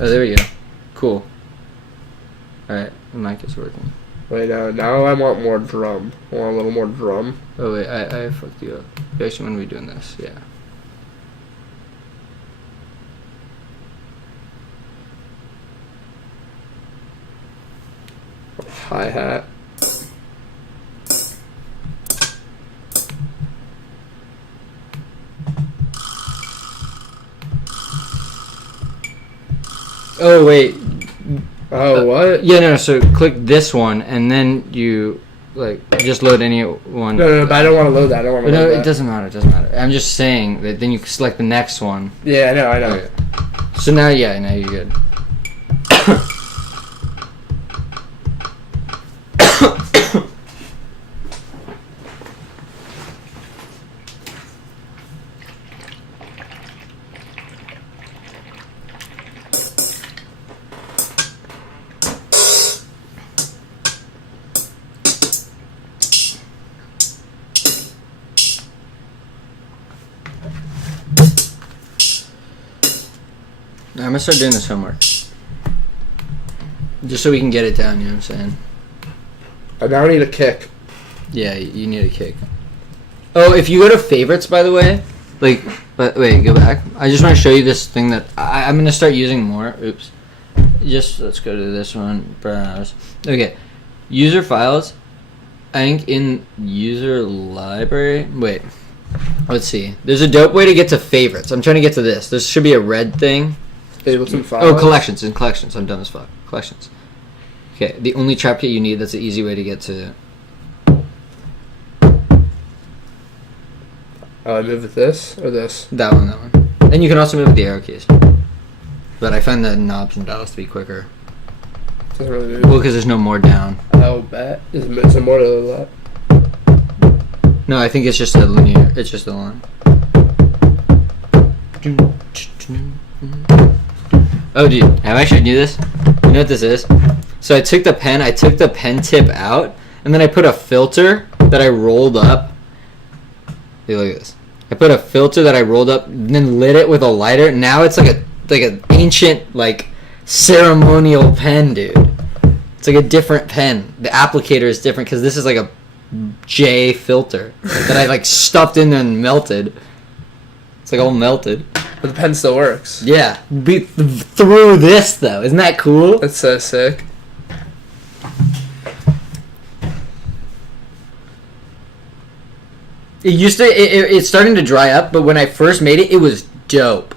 Oh, there we go. Cool. Alright, the mic is working. Wait, now I want more drum. I want a little more drum. Oh, wait, I fucked you up. You actually want to be doing this, yeah. Hi-hat. Oh, wait. Oh, what? Yeah, no, so click this one, and then you, like, just load any one. No, but I don't want to load that. I don't want to No, load it that. doesn't matter. I'm just saying that then you select the next one. Yeah, I know. Okay. So now you're good. I'm gonna start doing this homework. Just so we can get it down, you know what I'm saying? I now need a kick. Yeah, you need a kick. Oh, if you go to favorites, by the way, like, but wait, go back. I just want to show you this thing that I'm gonna start using more. Oops. Just let's go to this one. Browse. Okay, user files. I think in user library. Wait, let's see. There's a dope way to get to favorites. I'm trying to get to this. There should be a red thing. Favorites and files. Oh, collections and collections. I'm dumb as fuck. Collections. Okay, the only trap kit you need. That's an easy way to get to. I move with this or this? That one. And you can also move with the arrow keys. But I find the knobs and dials to be quicker. Doesn't really move. Well, because there's no more down. I'll bet. Is there more to that? No, I think it's just a linear. It's just a line. Oh, dude, have I shown you this? You know what this is? So I took the pen tip out, and then I put a filter that I rolled up. Hey, look at this. I put a filter that I rolled up, and then lit it with a lighter. Now it's like an ancient, like, ceremonial pen, dude. It's like a different pen. The applicator is different because this is like a J filter that I like stuffed in and melted. It's like all melted. But the pen still works. Yeah, through this though. Isn't that cool? That's so sick. It used to. It's starting to dry up, but when I first made it, it was dope.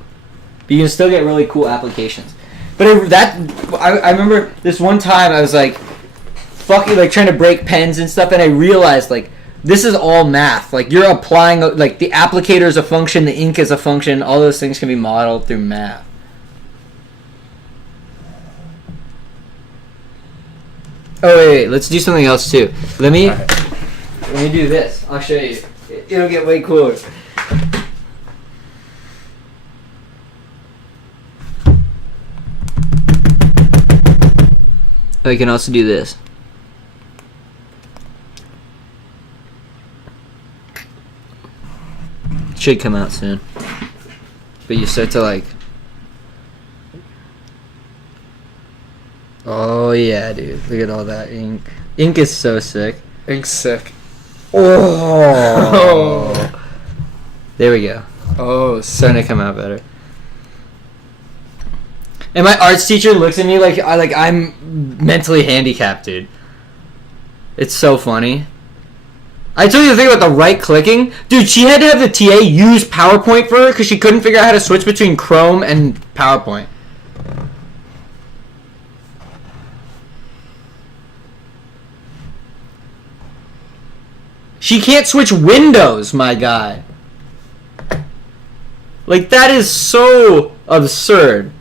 But you can still get really cool applications. But I remember this one time I was like, fucking like trying to break pens and stuff, and I realized like this is all math. Like you're applying like the applicator is a function, the ink is a function. All those things can be modeled through math. Oh wait, let's do something else too. Let me do this. I'll show you. It'll get way cooler. I can also do this. Should come out soon. But you start to like... Oh yeah, dude. Look at all that ink. Ink is so sick. Ink's sick. Oh! There we go. Oh, It's starting to come out better. And my arts teacher looks at me like I'm mentally handicapped, dude. It's so funny. I told you the thing about the right clicking. Dude, she had to have the TA use PowerPoint for her because she couldn't figure out how to switch between Chrome and PowerPoint. She can't switch windows, my guy. Like, that is so absurd.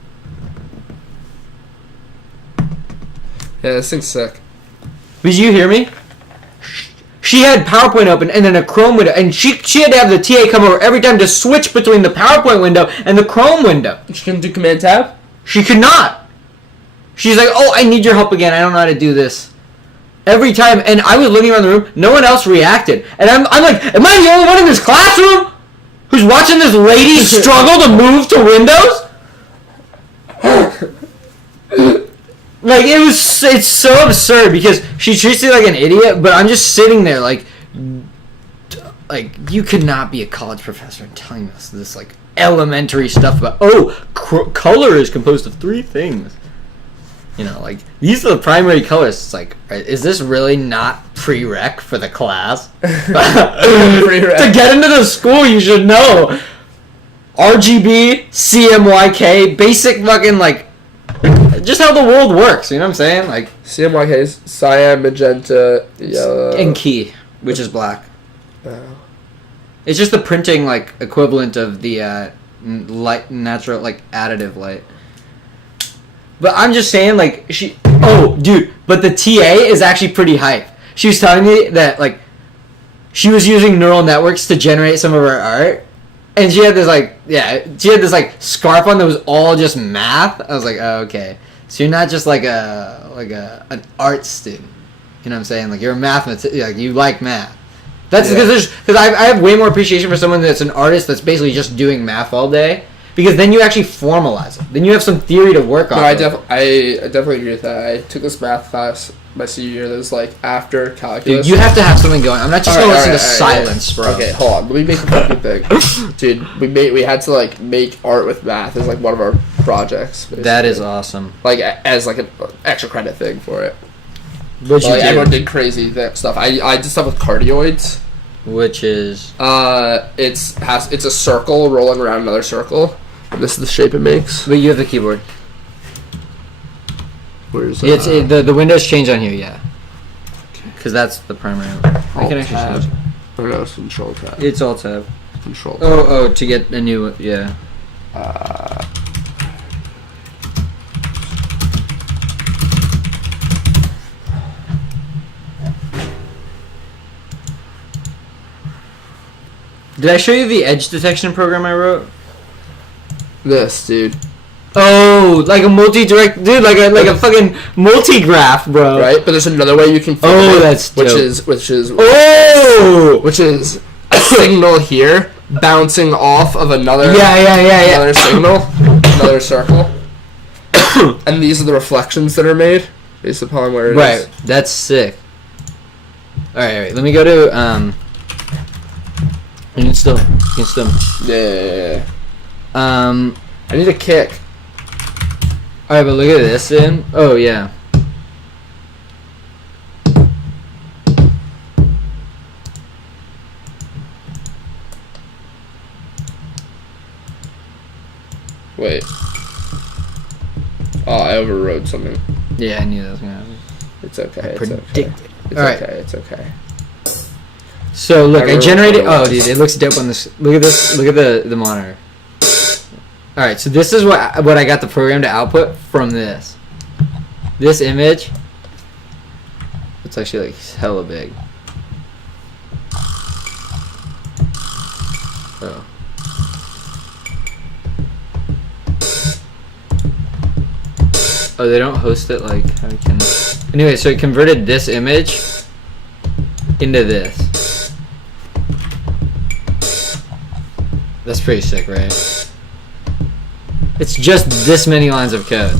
yeah, this thing's sick. Did you hear me? She had PowerPoint open and then a Chrome window, and she had to have the TA come over every time to switch between the PowerPoint window and the Chrome window. She couldn't do Command Tab? She could not. She's like, oh, I need your help again. I don't know how to do this. Every time, and I was looking around the room, no one else reacted. And I'm like, am I the only one in this classroom who's watching this lady struggle to move to Windows? Like, it's so absurd because she treats me like an idiot, but I'm just sitting there like, you could not be a college professor and telling us this, like, elementary stuff about, color is composed of 3 things. You know, like, these are the primary colors. It's like, right, is this really not prereq for the class? To get into the school, you should know RGB, CMYK, basic fucking, like, just how the world works, you know what I'm saying? Like, CMYK is cyan, magenta, yellow. and key, which is black. Oh. It's just the printing, like, equivalent of the light, natural, like, additive light. But I'm just saying, like, but the TA is actually pretty hype. She was telling me that, like, she was using neural networks to generate some of her art, and she had this scarf on that was all just math. I was like, oh, okay. So you're not just like an art student. You know what I'm saying? Like, you're a mathematician, like, you like math. That's because I have way more appreciation for someone that's an artist that's basically just doing math all day. Because then you actually formalize it. Then you have some theory to work on. No, I definitely agree with that. I took this math class my senior year that was like after calculus. Dude, you have to have something going. I'm not just going to listen to silence, bro. Okay, hold on. Let me make a fucking thing. Dude, we had to like make art with math as like one of our projects. Basically. That is awesome. Like as like an extra credit thing for it. Which like, everyone did crazy stuff. I did stuff with cardioids. Which is it's a circle rolling around another circle. And this is the shape it makes. But you have the keyboard. Where's the windows change on here, yeah. Because that's the primary. I can actually tab. change. Oh no, it's control tab. It's alt tab. Control tab. Oh, to get a new, yeah. Did I show you the edge detection program I wrote? This, dude. Oh, like a multi-direct, dude, like a fucking multi-graph, bro. Right, but there's another way you can. That's dope. which is Oh, a signal here bouncing off of another. Yeah. Another signal, another circle, and these are the reflections that are made based upon where it is. Right, that's sick. All right. Let me go to You can still. Yeah. I need a kick. Alright, but look at this then. Oh, yeah. Wait. Oh, I overrode something. Yeah, I knew that was gonna happen. It's okay. Predicted. It's Alright. okay. It's okay. So look, I generated. Oh, dude, it looks dope on this. Look at this. Look at the monitor. All right, so this is what I got the program to output from this. This image. It's actually like hella big. Oh. Oh, they don't host it like how can. Anyway, so it converted this image into this. That's pretty sick, right? It's just this many lines of code.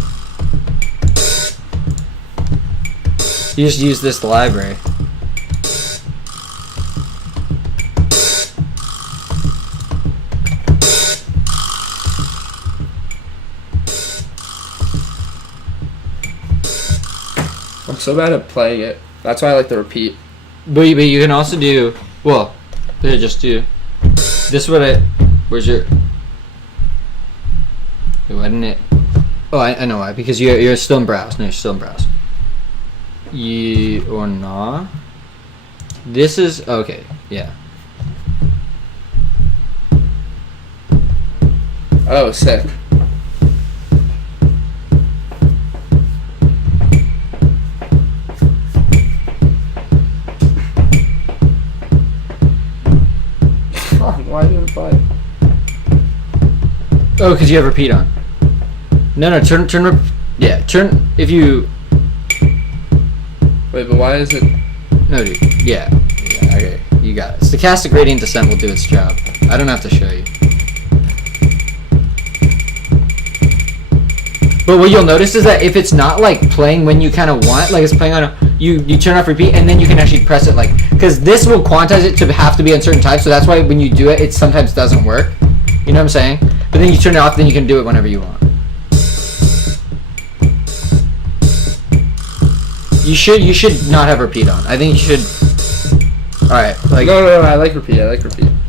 You just use this library. I'm so bad at playing it. That's why I like to repeat. But you can also do, well, here, just do. This is what where's your, wait, why didn't it, oh, I know why, because you're still in browse. No, you're still in browse. Or nah. This is, okay, yeah. Oh, sick. Why didn't it play? Oh, because you have repeat on. No, turn, if you... Wait, but why is it... No, dude, yeah, okay, you got it. Stochastic gradient descent will do its job. I don't have to show you. But what you'll notice is that if it's not like playing when you kind of want, like it's playing on you turn off repeat and then you can actually press it like, because this will quantize it to have to be on certain times, so that's why when you do it, it sometimes doesn't work. You know what I'm saying? But then you turn it off, then you can do it whenever you want. You should not have repeat on. I think you should. All right, like No, I like repeat.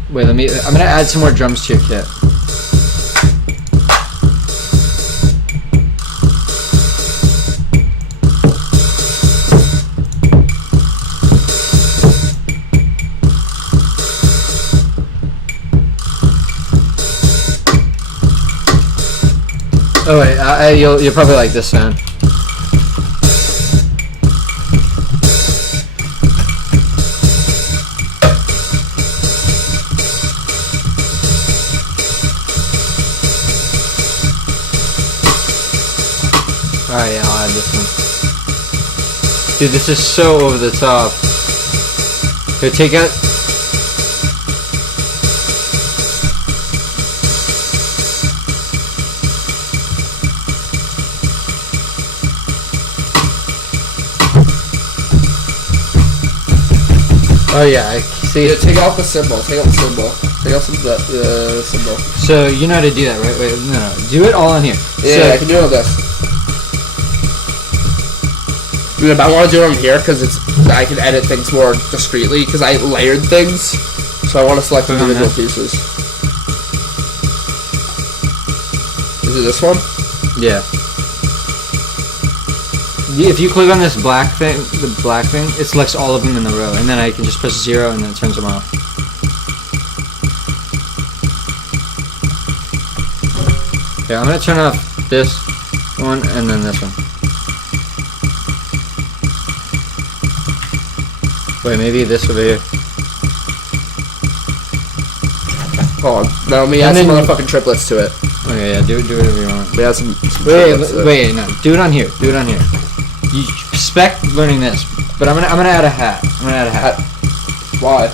wait, I'm gonna add some more drums to your kit. Oh wait, you'll probably like this sound. Alright, yeah, I'll add this one. Dude, this is so over the top. Here, take out. Oh yeah, I see. Yeah, take out the symbol. Take out the symbol. So you know how to do that, right? Wait, no. Do it all on here. Yeah, So, I can do all this. But I want to do it on here because I can edit things more discreetly because I layered things, so I want to select individual pieces. Is it this one? yeah. If you click on this black thing, it selects all of them in a row, and then I can just press 0 and then it turns them off. Okay, I'm gonna turn off this one and then this one. Wait, maybe this over here. Hold on. Now let me add some motherfucking triplets to it. Okay, yeah, do whatever you want. We add some Wait, no, do it on here. Do it on here. You expect learning this, but I'm gonna add a hat. Why?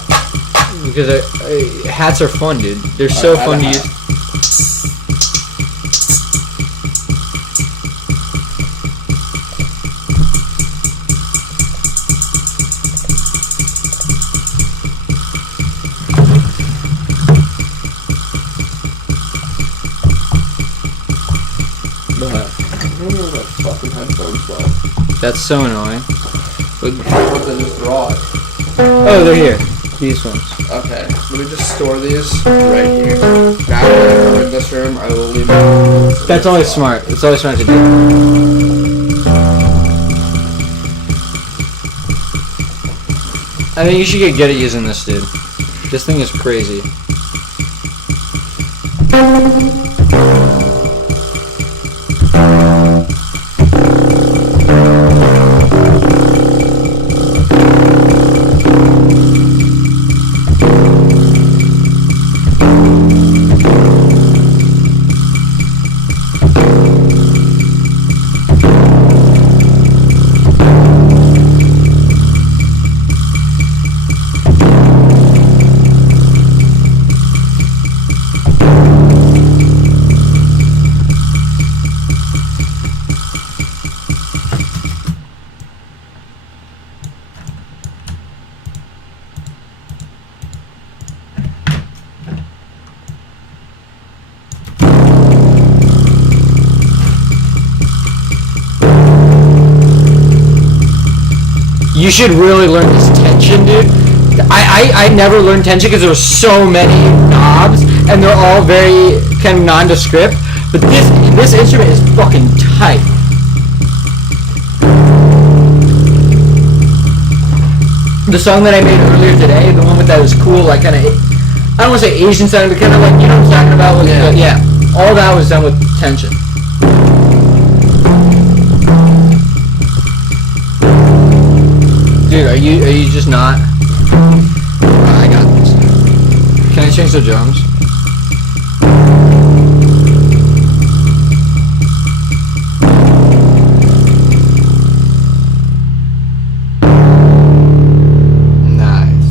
Because hats are fun, dude. They're so fun to use. That's so annoying. But just draw it. Oh, they're here. These ones. Okay, let me just store these right here. Now when I'm in this room, I will leave it. That's always smart. It's always smart to do. I think you should get good at using this, dude. This thing is crazy. You should really learn this tension, dude. I never learned tension because there were so many knobs and they're all very kind of nondescript. But this instrument is fucking tight. The song that I made earlier today, the one with that was cool, like kind of, I don't want to say Asian sounding, but kind of like, you know what I'm talking about? With yeah. All that was done with tension. Dude, are you just not? I got this. Can I change the drums? Nice.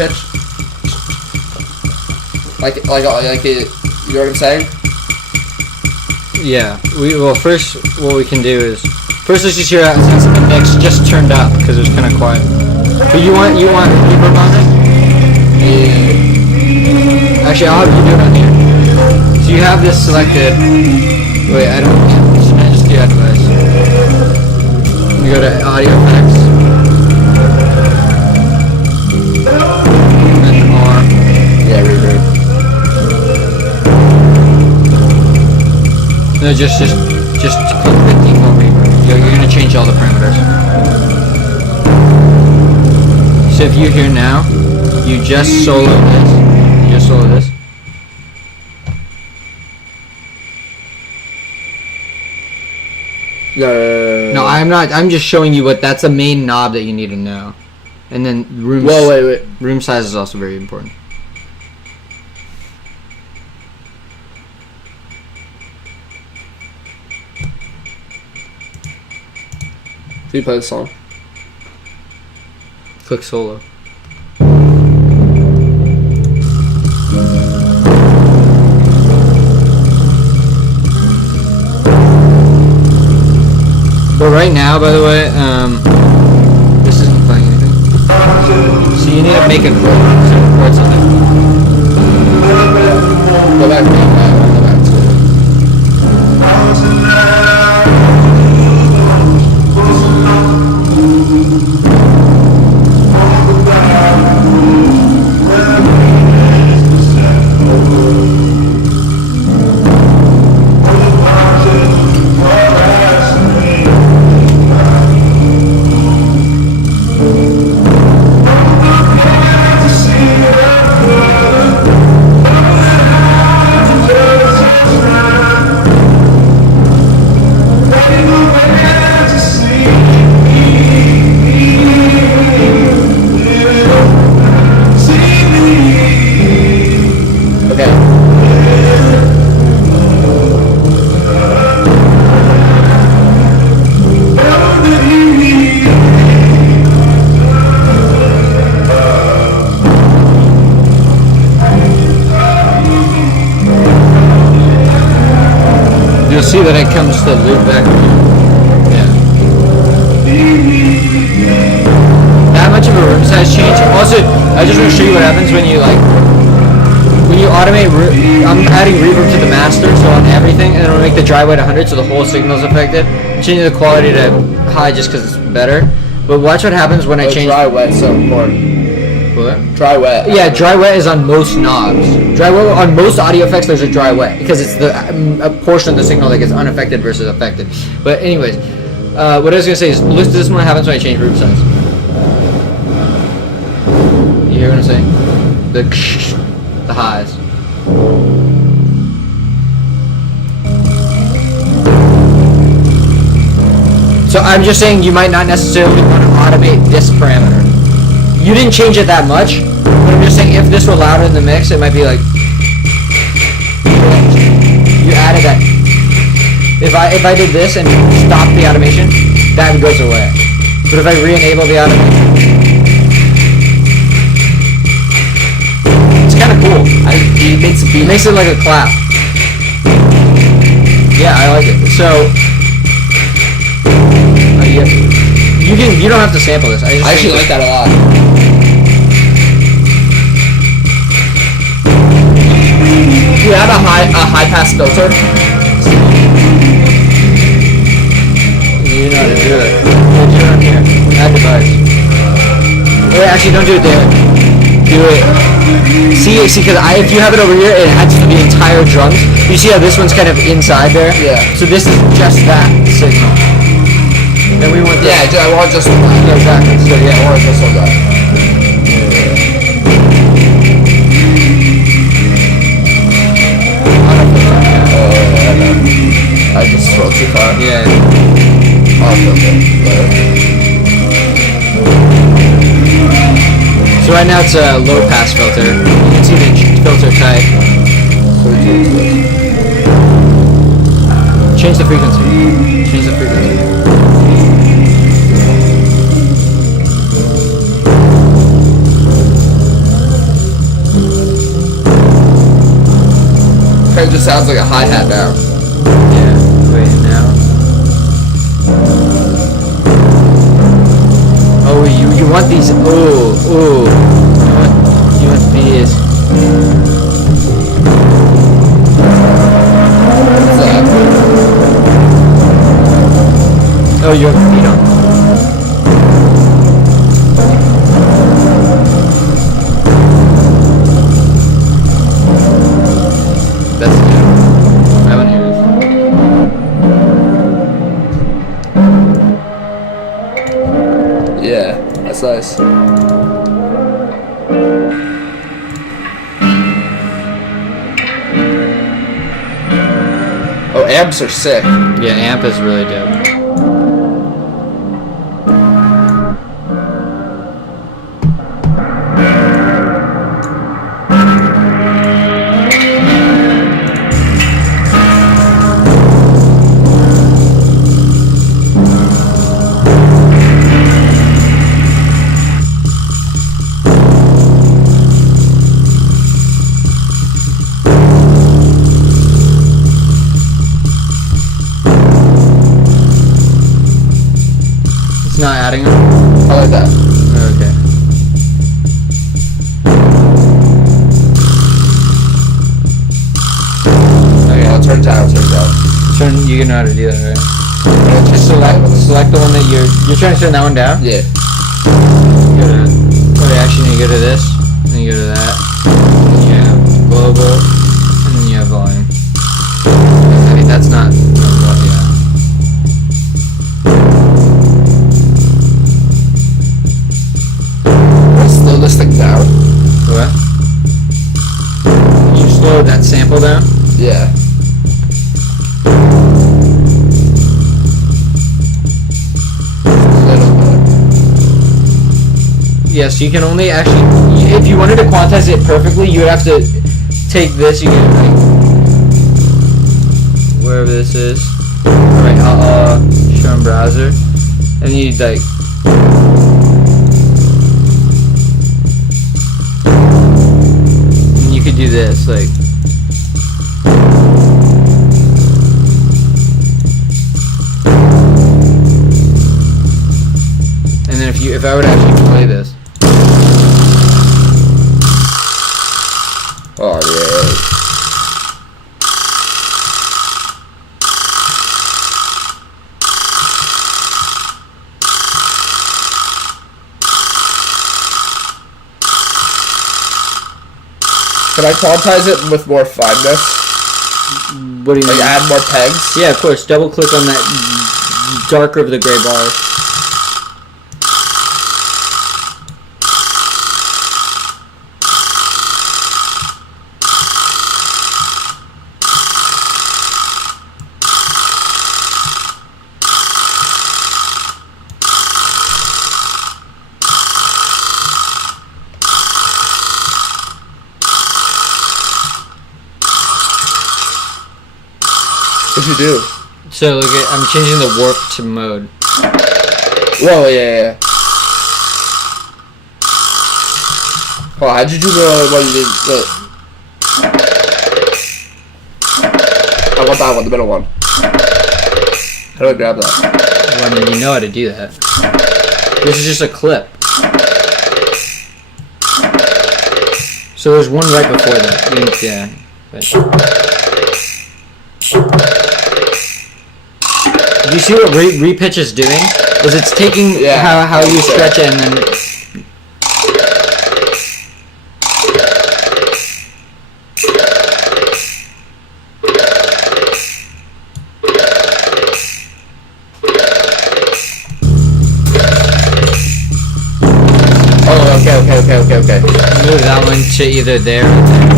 pitch. Like it, you know what I'm saying? Yeah. Well, first, what we can do is first let's just hear out since the mix just turned up because it was kind of quiet. But you want reverb on it? Yeah. Actually, I'll have you do it on here. So you have this selected. Wait, I don't. Should I just do that device? We go to audio effects. And R. Yeah, reverb. No, just click the default reverb. You're gonna change all the parameters. So if you hear now, you just solo this. You just solo this. No, No, I'm not. I'm just showing you what. That's a main knob that you need to know. And then room. Whoa, wait. Room size is also very important. Can you play the song? Click solo. But right now, by the way, this isn't playing anything. So you need to make a record something. Go back to it. You'll see that it comes to loop back. Yeah. That much of a room size change. Also, I just want to show you what happens when you when you automate. I'm adding reverb to the master, so on everything, and then we'll make the dry wet 100, so the whole signal's affected. I'm changing the quality to high just because it's better. But watch what happens when I change. Dry wet, so important. What? Dry wet. Yeah, dry wet is on most knobs. Dry wet on most audio effects. There's a dry wet because it's the a portion of the signal that gets unaffected versus affected. But anyways, what I was gonna say is, look, this is what happens when I change room size. You hear what I'm saying? The highs. So I'm just saying you might not necessarily want to automate this parameter. You didn't change it that much, but I'm just saying if this were louder in the mix, it might be like you added that. If I did this and stopped the automation, that goes away. But if I re-enable the automation, it's kind of cool. It makes it like a clap. Yeah, I like it. So you don't have to sample this. I actually like that a lot. You have a high pass filter. You know how to do it. Yeah, do it on here. Add device. Wait, actually, don't do it there. Do it. See, because if you have it over here, it adds to the entire drums. You see how this one's kind of inside there? Yeah. So this is just that signal. Then we want this. Yeah, I want just one. Yeah, exactly. So I yeah, want just one guy. I just scrolled too far. yeah. So right now it's a low pass filter. You can see the filter type. Change the frequency. Change the frequency. kind of just sounds like a hi-hat now. Yeah. Wait now. Oh, you want these? Oh. You want these? What's that? Oh, you have feet on. That's new. I haven't used. Yeah, that's nice. Oh, amps are sick. Yeah, amp is really dope. It's not adding them? I like that. Okay. Okay, I'll turn it down. You know how to do that, right? Just select the one that you're trying to turn that one down? Yeah. Go to, actually, you go to this, and you go to that, and you have global, and then you have volume. I mean, that's not, yeah. Slow this thing down. What? You slow that sample down? Yeah. Yes, you can only actually, if you wanted to quantize it perfectly, you would have to take this, you can, like, wherever this is, right, show in browser, and you, like, and you could do this, like, and then if I would actually play this, Oh yeah. Can I quantize it with more fineness? what do you Like mean? add more pegs? Yeah, of course, double click on that darker of the gray bars. What'd you do? So look at, I'm changing the warp to mode. Whoa, yeah. Oh, how'd you do the one you did? I want that one, the middle one. How do I grab that? Well, I mean, you know how to do that. This is just a clip. So there's one right before that. Yeah. But. Do you see what repitch is doing? Is it's taking how you stretch it and then. Okay. Move that one to either there or there.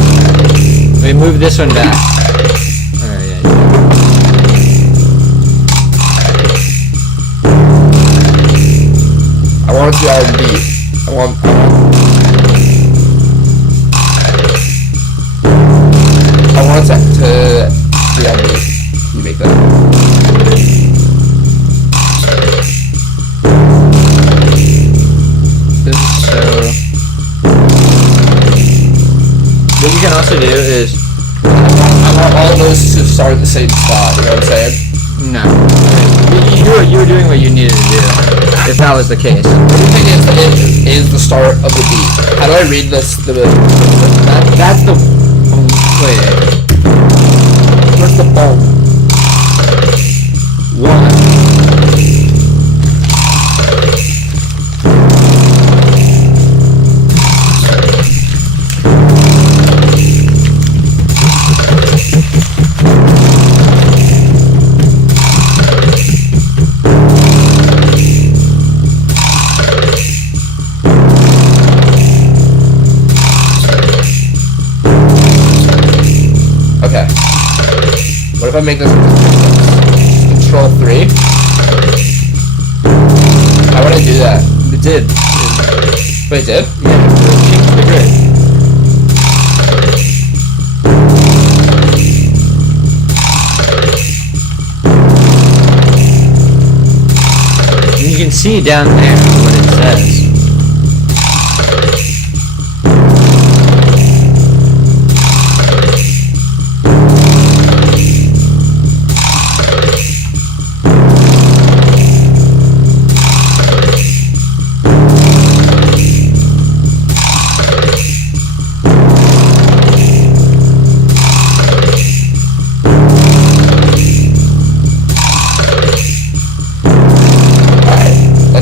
Wait, move this one back. Alright, yeah. I want it to be R&B. I want it to be R&B. Can you make that? What you can also do is, I I want all those to start at the same spot. You know what I'm saying? No. You were doing what you needed to do. If that was the case. What do you think is the start of the beat? How do I read this? That's the. Wait. What's the boom? 1. Okay. What if I make this Control 3? How would I do that? It did. Wait, it did? Yeah, it changed the grid. And you can see down there what it says.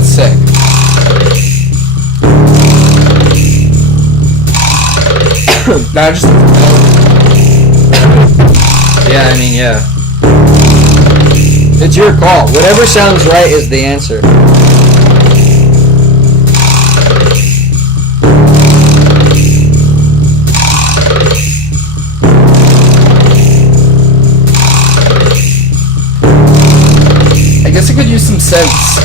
Sick. Now just. Yeah, I mean, yeah. It's your call. Whatever sounds right is the answer. I guess I could use some sense.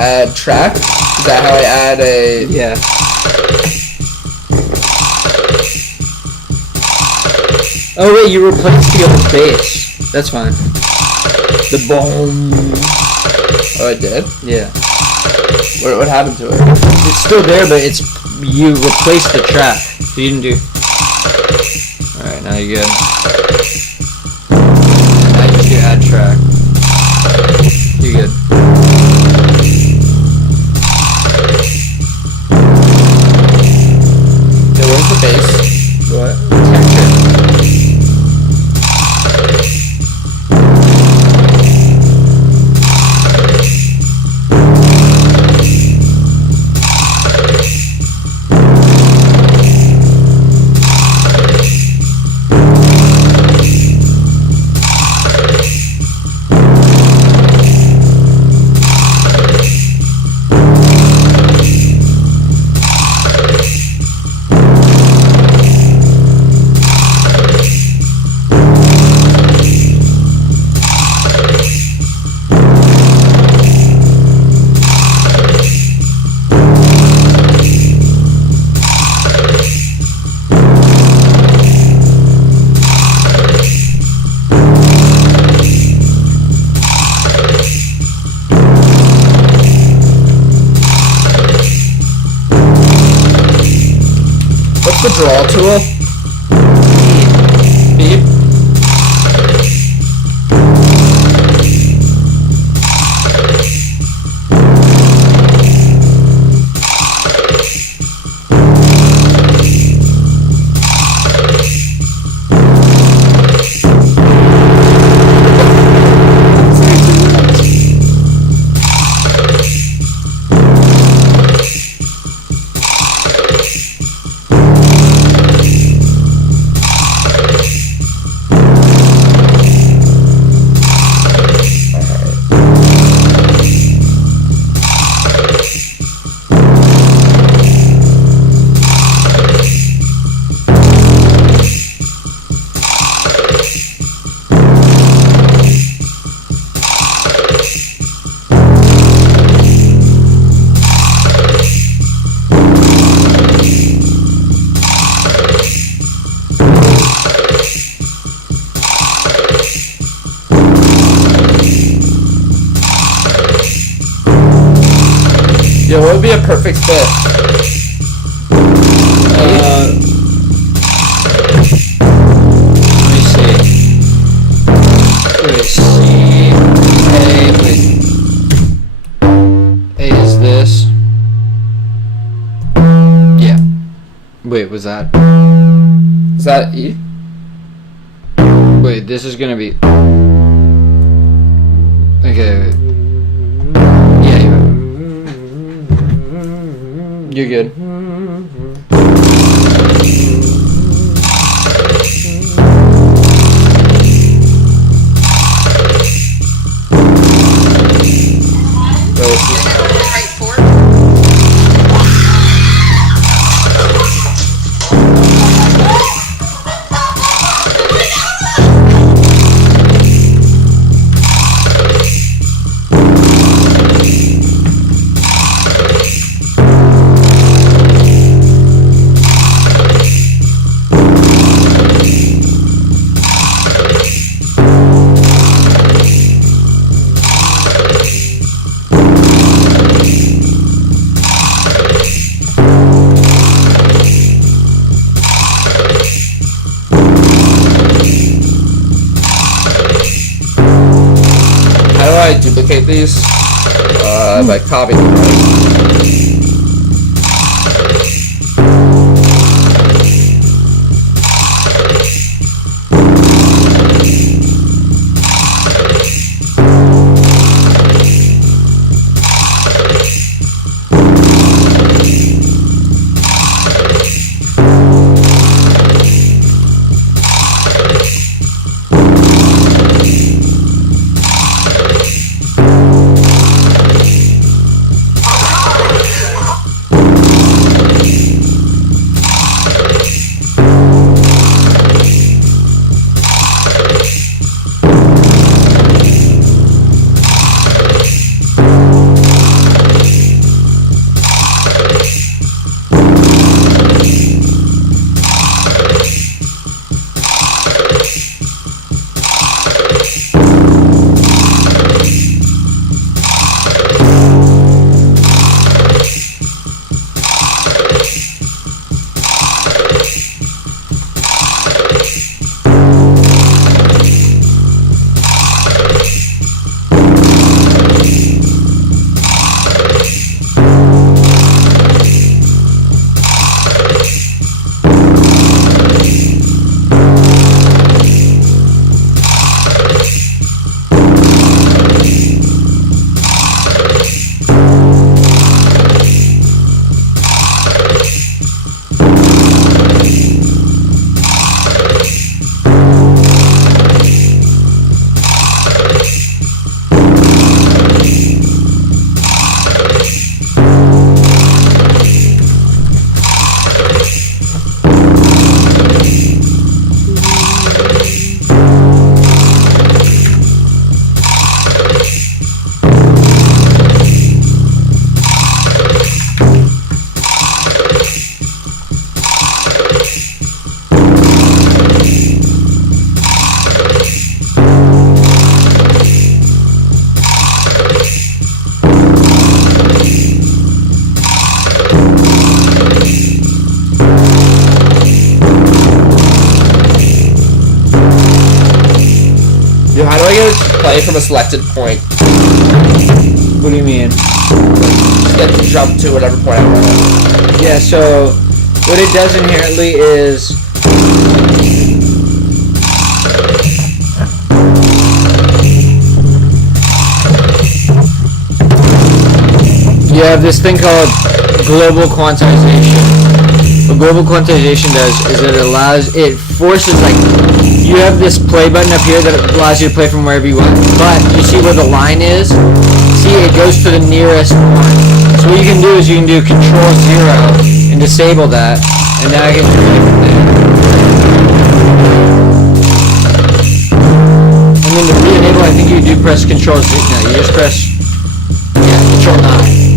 Add track? Is that how I add a... Yeah. Oh wait, you replaced the old bass. That's fine. The boom. Oh, I did? Yeah. What happened to it? It's still there, but it's you replaced the track. So you didn't do. All right, now you're good. Now you just do add track. You're good. Yeah, where's the bass? What? What's the draw tool? Beep. What would be a perfect fit? Let me see. Wait, C, A, wait. A is this. Yeah. Wait, was that? Is that E? Wait, this is gonna be. Okay. Wait. Yeah, you're good. Right fork. How do I duplicate these? By copying them, right? Dude, how do I get to play from a selected point? What do you mean? Just get to jump to whatever point I want. Yeah, so what it does inherently is you have this thing called global quantization. What global quantization does is it forces, like, you have this play button up here that allows you to play from wherever you want, but you see where the line is? See, it goes to the nearest one. So what you can do is you can do Control 0 and disable that, and now I can play from there. And then to re-enable, I think you do press Control 0. No, you just press, yeah, Control 9.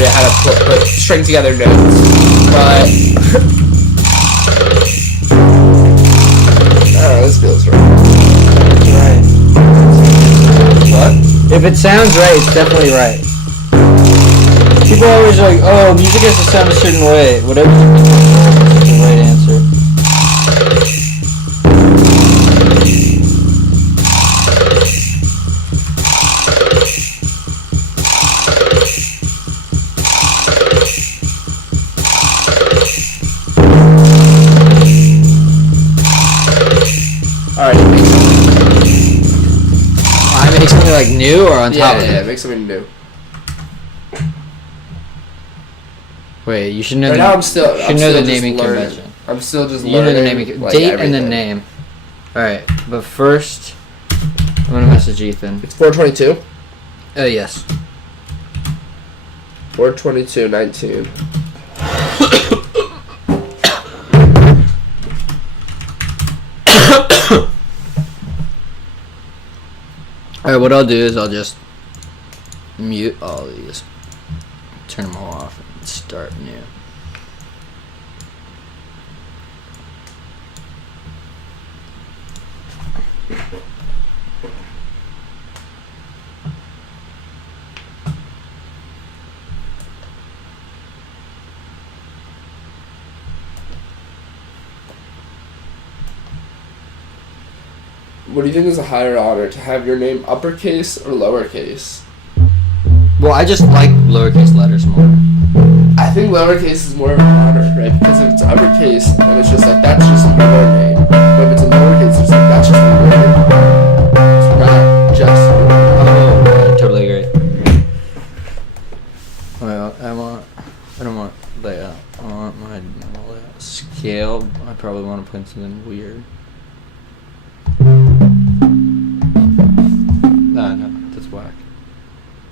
idea how to string together notes, but oh, this feels right. Right. What? If it sounds right, it's definitely right. People are always like, oh, music has to sound a certain way. Whatever you think is the right answer. Alright, make something. I make something like new or on top of Yeah, it? make something new. Wait, you should know Right the, now I'm still the just naming learning. convention. I'm still just You know learning. the naming like, date and then everything. name. Alright, but first, I'm gonna message Ethan. It's 422. Yes. 422:19. Alright, what I'll do is I'll just mute all these, turn them all off, and start new. What do you think is a higher honor, to have your name uppercase or lowercase? Well, I just like lowercase letters more. I think lowercase is more of an honor, right? Because if it's uppercase, then it's just like, that's just your name. But if it's a lowercase, it's like, that's just your name. It's not just your name. Oh, I totally agree. Well, I don't want layout. I want my layout. Scale, I probably want to put something weird. No, that's whack.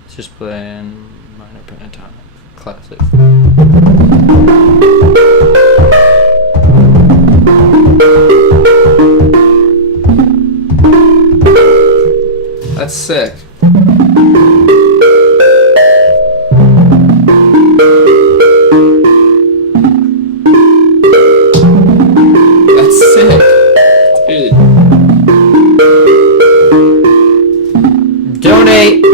It's just playing minor pentatonic. Classic. That's sick. That's sick. Dude. Donate!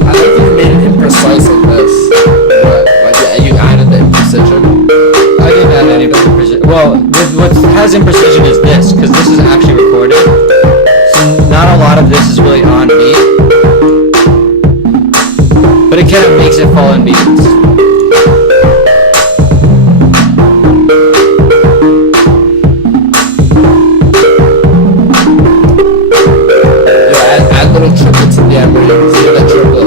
I like that you made it imprecise like this. Like, yeah, you added the imprecision. I didn't add any imprecision. Well, what has imprecision is this, because this is actually recorded. So not a lot of this is really on beat. But it kind of makes it fall in beats. Add little triplets in the end where you can see that triplet.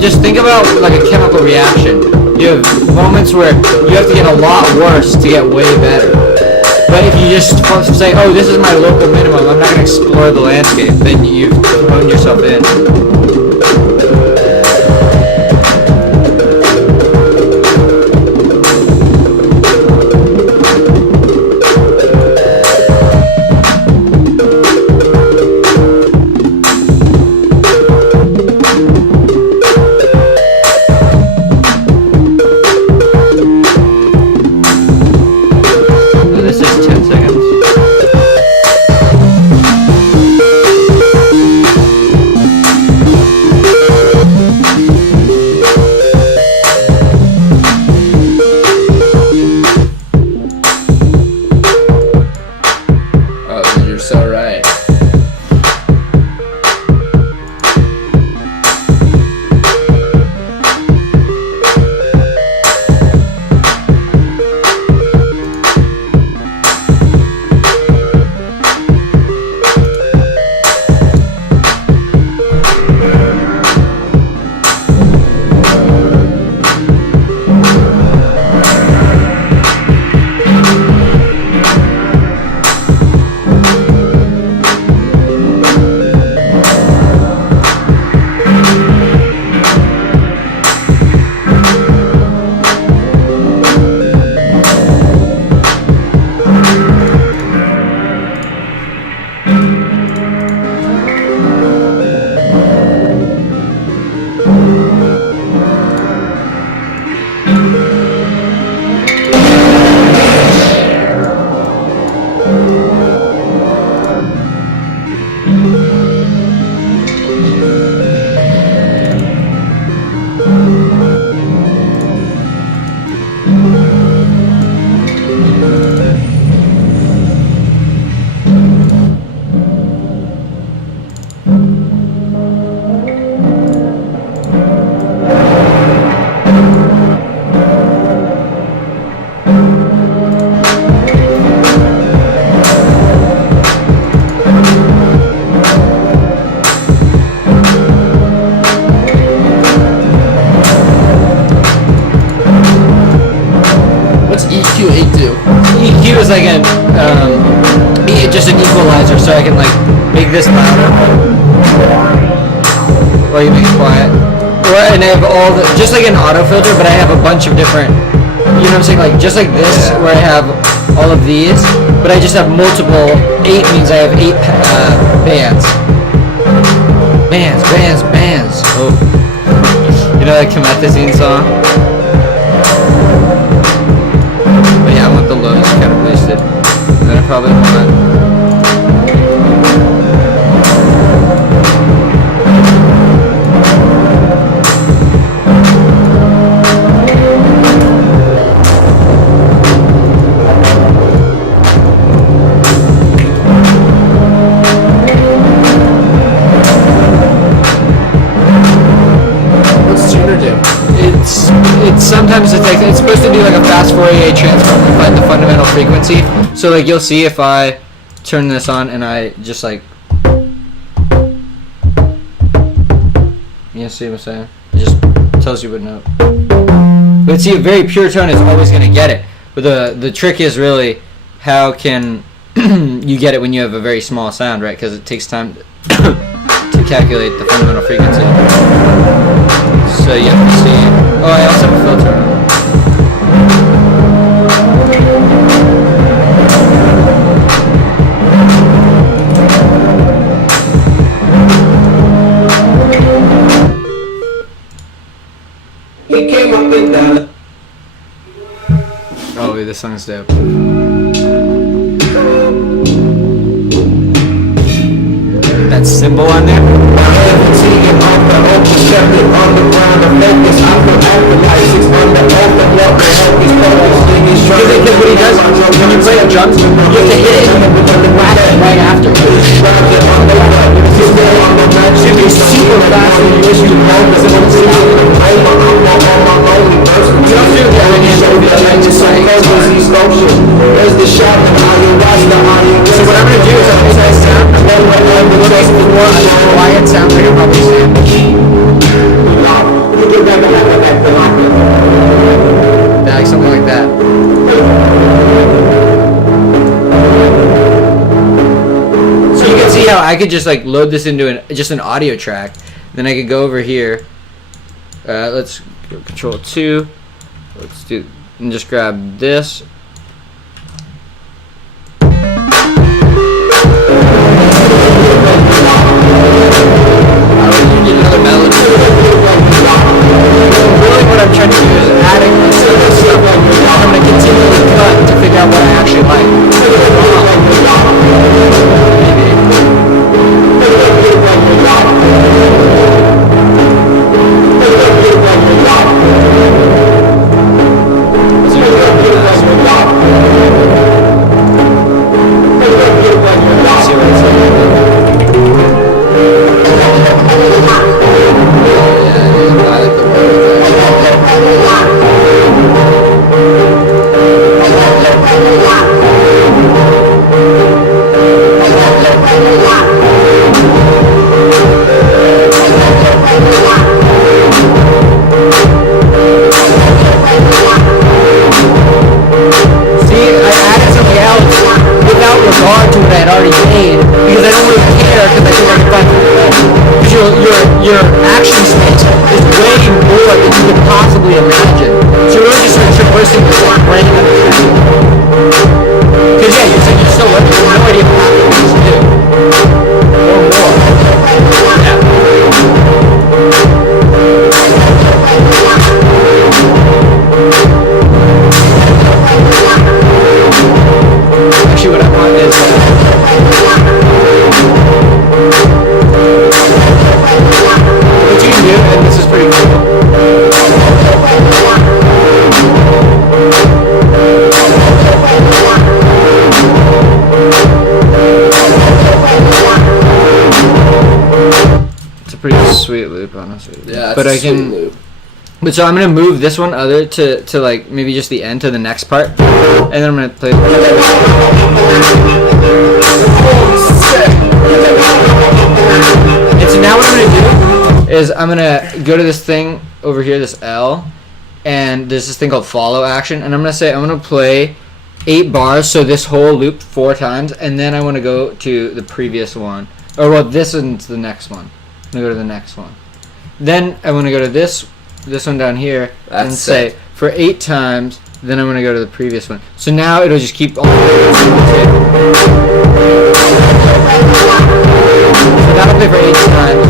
Just think about like a chemical reaction. You have moments where you have to get a lot worse to get way better. But if you just say, oh, this is my local minimum, I'm not going to explore the landscape, then you've thrown yourself in. has like just an equalizer, so I can like make this louder, or you make it quiet. And I have all the, just like an auto filter, but I have a bunch of different, you know what I'm saying, like just like this, where I have all of these, but I just have multiple. 8 means I have 8 bands. Bands. Oh, you know that Kamethazine song? But yeah, I want the lows kind of wasted. And then I probably want. Sometimes it's supposed to do like a fast Fourier transform and find the fundamental frequency. So like you'll see if I turn this on and I just like, you see what I'm saying? It just tells you what note. But see, a very pure tone is always going to get it. But the trick is really how can you get it when you have a very small sound, right? Because it takes time to calculate the fundamental frequency. So yeah, see. Oh, I also have a filter on. He came up in that. Oh, wait, this song's dope. That cymbal on there. Because what he does, when you play the drums, you have to hit it and whack it right after. So it's super fast when you wish you could know because it won't stop. You don't do that when you're just like, so what I'm going to do is I'll make that sound, and then when I make more quiet sound, I can probably say like something like that. So you can see how I could just like load this into just an audio track. Then I could go over here. Let's go Control 2. Let's do and just grab this. Really what I'm trying to do is adding this other stuff. I'm going to continually cut to figure out what I actually like. Your action space is way more than you could possibly imagine. So you're really just sort of traversing this like random thing. Because yeah, you're still looking, you have no idea what you should do. Or more. Actually what I want is what you can do, and this is pretty cool. It's a pretty sweet loop, honestly. Yeah, but I can. Loop. But so I'm gonna move this one other to like maybe just the end to the next part, and then I'm gonna play. And so now what I'm gonna do is I'm gonna go to this thing over here, this L, and there's this thing called follow action, and I'm gonna say I'm gonna play 8 bars, so this whole loop 4 times, and then I want to go to the previous one. Or well, this one's the next one. I'm gonna go to the next one. Then I want to go to this one down here, and That's say sick. for 8 times. Then I'm gonna go to the previous one. So now it'll just keep on. So that'll play for 8 times.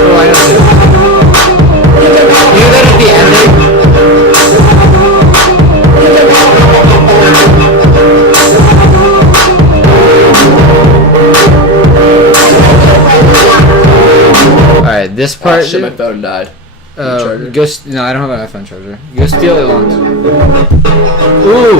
Oh, I don't know. You hear that at the ending? Alright, this part. Shit, my phone died. Charger? No, I don't have an iPhone charger. Go steal Elon's. Ooh!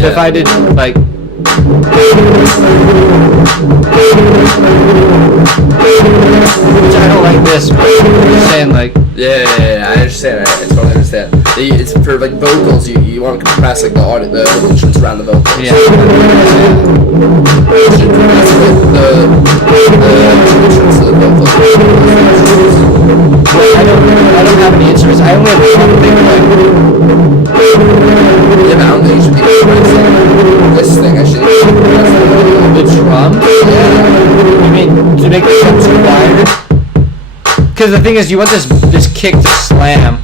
If I did like which I don't like this, but you're saying like Yeah, I understand. I totally understand. It's for like vocals. You want to compress like the audio, the instruments around the vocals. yeah. That's what the instruments of the vocals. I don't have any instruments. I only have one thing like Yeah, but I don't think you should be compressing this thing. I should compress the drum. Yeah. You mean to make the drums quieter? Because the thing is, you want this kick to slam.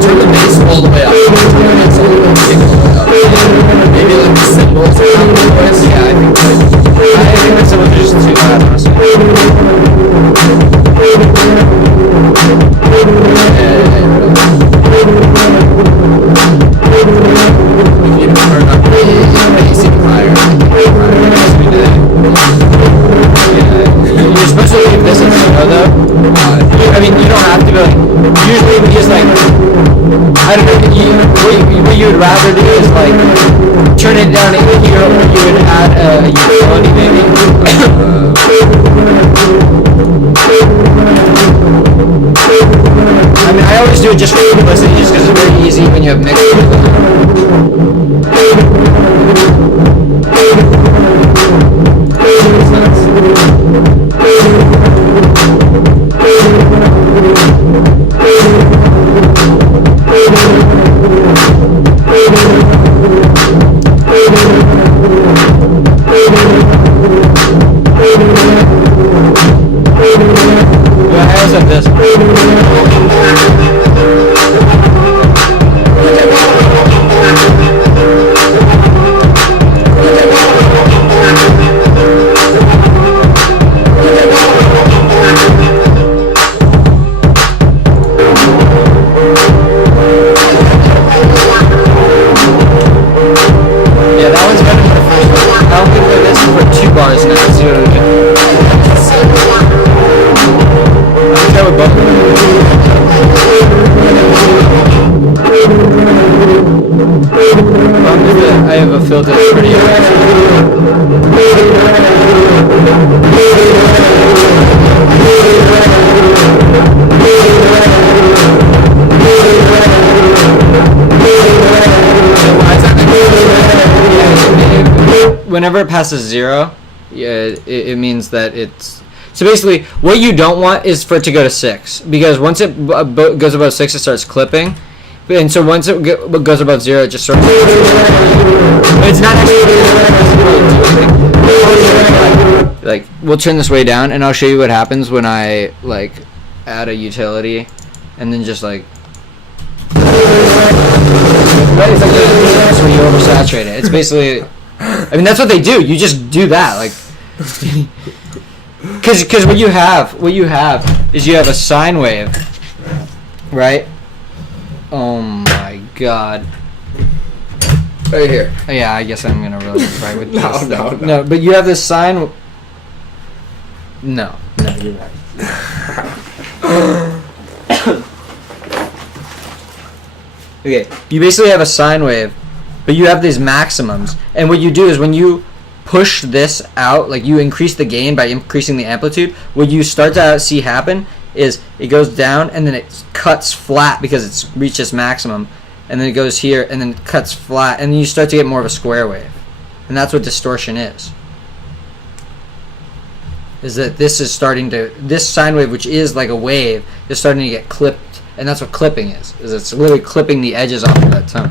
Turn the bass all the way up. Turn the bass all the way up. Kick all the way up. Maybe like the cymbals around the voice. Yeah, I think that some of it is too loud, honestly. You can turn up the bass even higher. You're supposed to leave this in slow though. I mean, you don't have to be like. Usually we just like. I don't know. What you would rather do is like turn it down in here, or you would add a utility maybe. I mean, I always do it just for simplicity, just because it's very easy when you have mixed. I also have this. Yeah, that one's better than the first one. I don't think that this is for 2 bars now. Let's see what we can. I'm gonna go with both. I have a filter that's pretty whenever it passes 0, yeah, it means that it's. So basically, what you don't want is for it to go to 6, because once it goes above 6, it starts clipping, and so once it goes above 0, it just starts. It's not actually like we'll turn this way down, and I'll show you what happens when I like add a utility, and then just like. Right, it's like this when you oversaturate it. It's basically. I mean, that's what they do. You just do that, like, because what you have is you have a sine wave, right? Oh my god. Right here. Oh, yeah, I guess I'm gonna really try with No, this. no. No, but you have this sine. No, you're right. Okay, you basically have a sine wave. But you have these maximums, and what you do is when you push this out, like you increase the gain by increasing the amplitude, what you start to see happen is it goes down and then it cuts flat because it's reached its maximum, and then it goes here and then it cuts flat, and then you start to get more of a square wave. And that's what distortion is that this is starting to, this sine wave, which is like a wave, is starting to get clipped, and that's what clipping is it's literally clipping the edges off of that tone.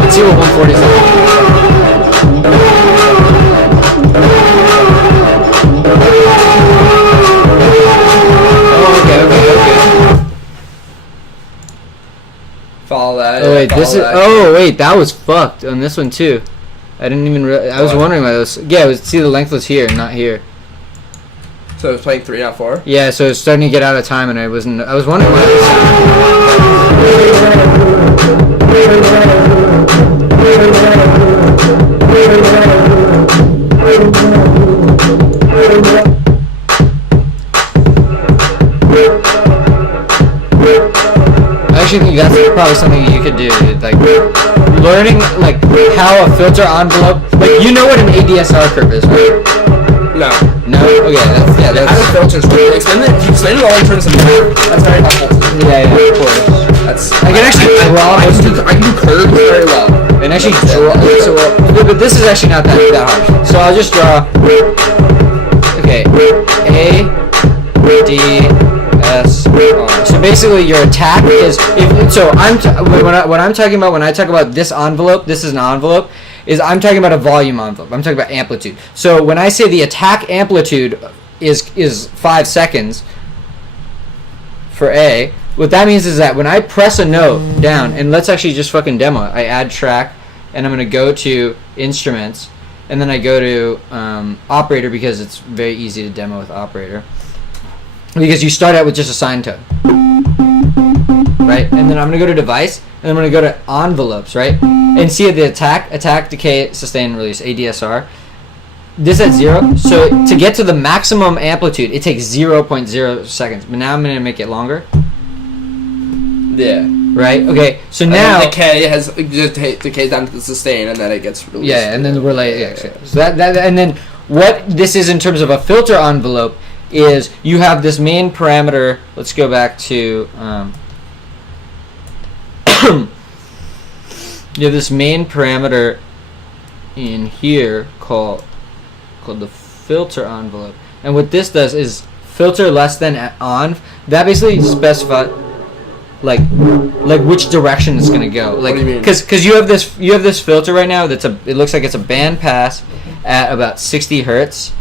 Let's see what 140 is like. Follow that. Oh wait, follow this is. that. Oh wait, that was fucked on this one too. I didn't even. I was What? wondering why this. Yeah, it was. See, the length was here, not here. So it's playing 3, not 4. Yeah, so it's starting to get out of time, and I wasn't. I was wondering why. I actually think that's probably something you could do, dude. Like learning like how a filter envelope. Like you know what an ADSR curve is, right? No. No. Okay. That's I have filters. Explain it. You explain it all in terms of math. That's very helpful. Yeah, of course. That's. I can actually draw I most can do curves very well. and actually draw. So, but this is actually not that hard. So I'll just draw. Okay, A, D, S, R. So basically, your attack is if. So when I'm talking about when I talk about this envelope, this is an envelope. Is I'm talking about a volume envelope. I'm talking about amplitude. So when I say the attack amplitude is 5 seconds for A, what that means is that when I press a note down, and let's actually just fucking demo it. I add track, and I'm gonna go to instruments, and then I go to operator because it's very easy to demo with operator. Because you start out with just a sine tone. right? And then I'm gonna go to device, and I'm gonna go to envelopes, right? And see the attack, decay, sustain, release, ADSR. This at 0. So to get to the maximum amplitude, it takes 0.0 seconds. But now I'm gonna make it longer. Yeah. Right. Okay. So And now then decay decays down to the sustain, and then it gets released. yeah, and then the relay. Yeah, so that and then what this is in terms of a filter envelope is you have this main parameter. Let's go back to you have this main parameter in here called the filter envelope, and what this does is filter less than on. That basically specifies like which direction it's gonna go. Like, What do you mean? because you have this filter right now it looks like it's a band pass at about 60 hertz.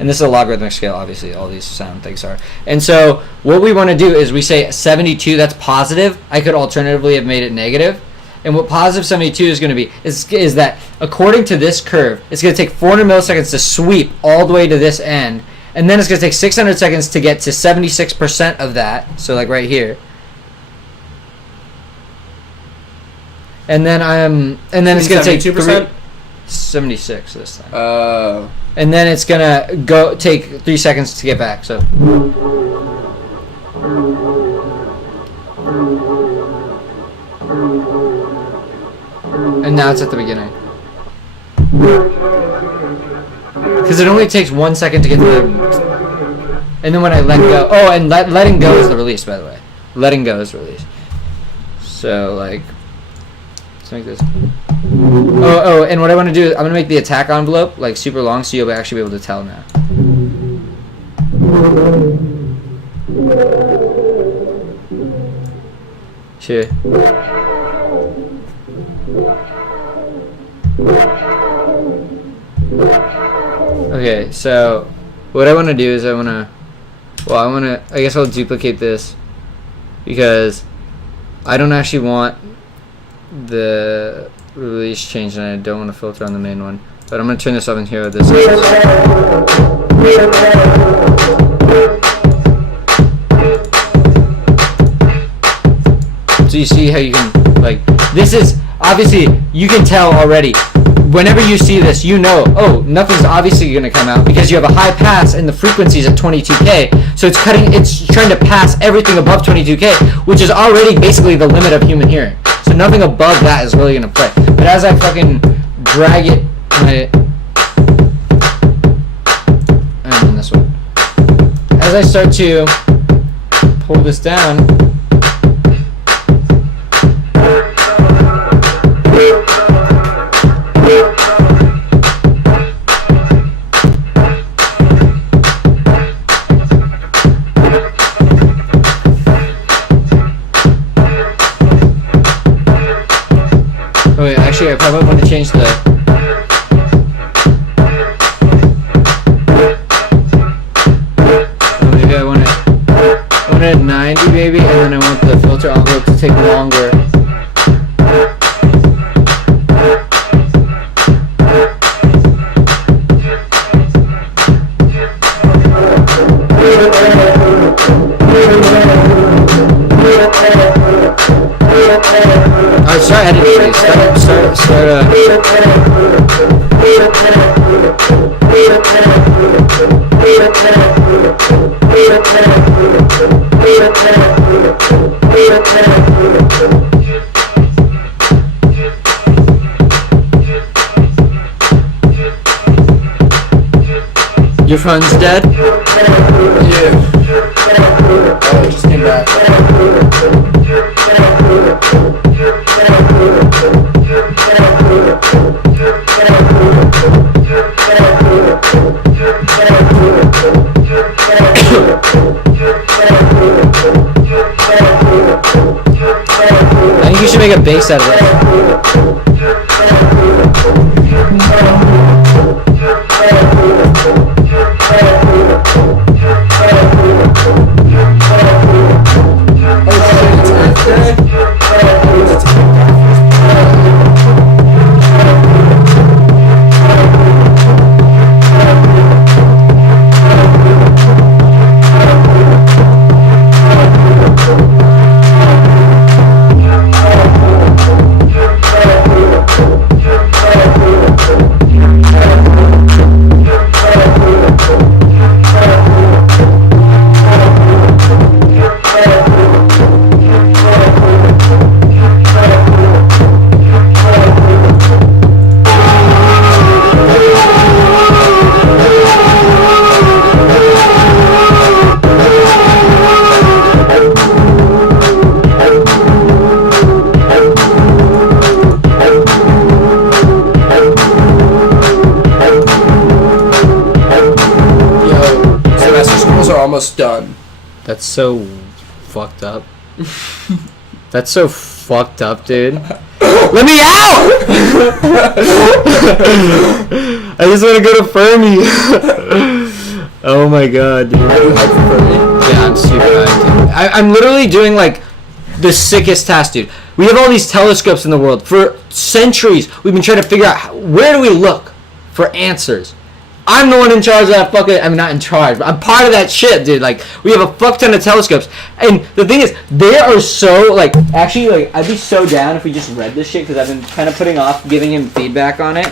And this is a logarithmic scale, obviously, all these sound things are. And so what we want to do is we say 72, that's positive. I could alternatively have made it negative. And what positive 72 is going to be is that according to this curve, it's going to take 400 milliseconds to sweep all the way to this end. And then it's going to take 600 seconds to get to 76% of that. So like right here. And then it's going to take 72%? 76 this time. And then it's gonna take 3 seconds to get back. So, and now it's at the beginning because it only takes 1 second to get to the. And then when I let go, and letting go is the release, by the way. Letting go is release. So like, let's make this. And what I want to do is I'm going to make the attack envelope like super long so you'll actually be able to tell now. Sure. Okay, so what I want to do is I guess I'll duplicate this because I don't actually want the release change and I don't want to filter on the main one, but I'm going to turn this up in here with this. So you see how you can, like, this is obviously, you can tell already whenever you see this, you know, nothing's obviously going to come out because you have a high pass and the frequency's at 22K. So it's trying to pass everything above 22K, which is already basically the limit of human hearing. So nothing above that is really going to play. But as I fucking drag it, and then this one. As I start to pull this down, actually I probably want to change the maybe I want it at 90 maybe, and then I want the filter envelope to take longer. Alright, start editing. Start. Your phone's dead? Yeah. Oh, it just came back. I think you should make a bass out of it. almost done. That's so fucked up. That's so fucked up, dude. Let me out! I just want to go to Fermi. Oh my god, dude. Yeah, I'm super hyped, dude. I'm literally doing like the sickest task, dude. We have all these telescopes in the world. For centuries, we've been trying to figure out where do we look for answers. I'm the one in charge of that fucking... I'm not in charge, but I'm part of that shit, dude. Like, we have a fuck ton of telescopes. And the thing is, they are so, like... Actually, like, I'd be so down if we just read this shit, because I've been kind of putting off giving him feedback on it.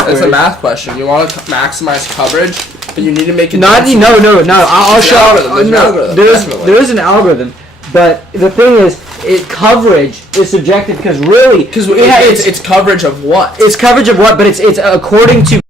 It's a math question. You want to maximize coverage, but you need to make it... No. I'll show... There's an algorithm, definitely. There is an algorithm, but the thing is, coverage is subjective, because really... Because it's coverage of what? It's coverage of what, but it's according to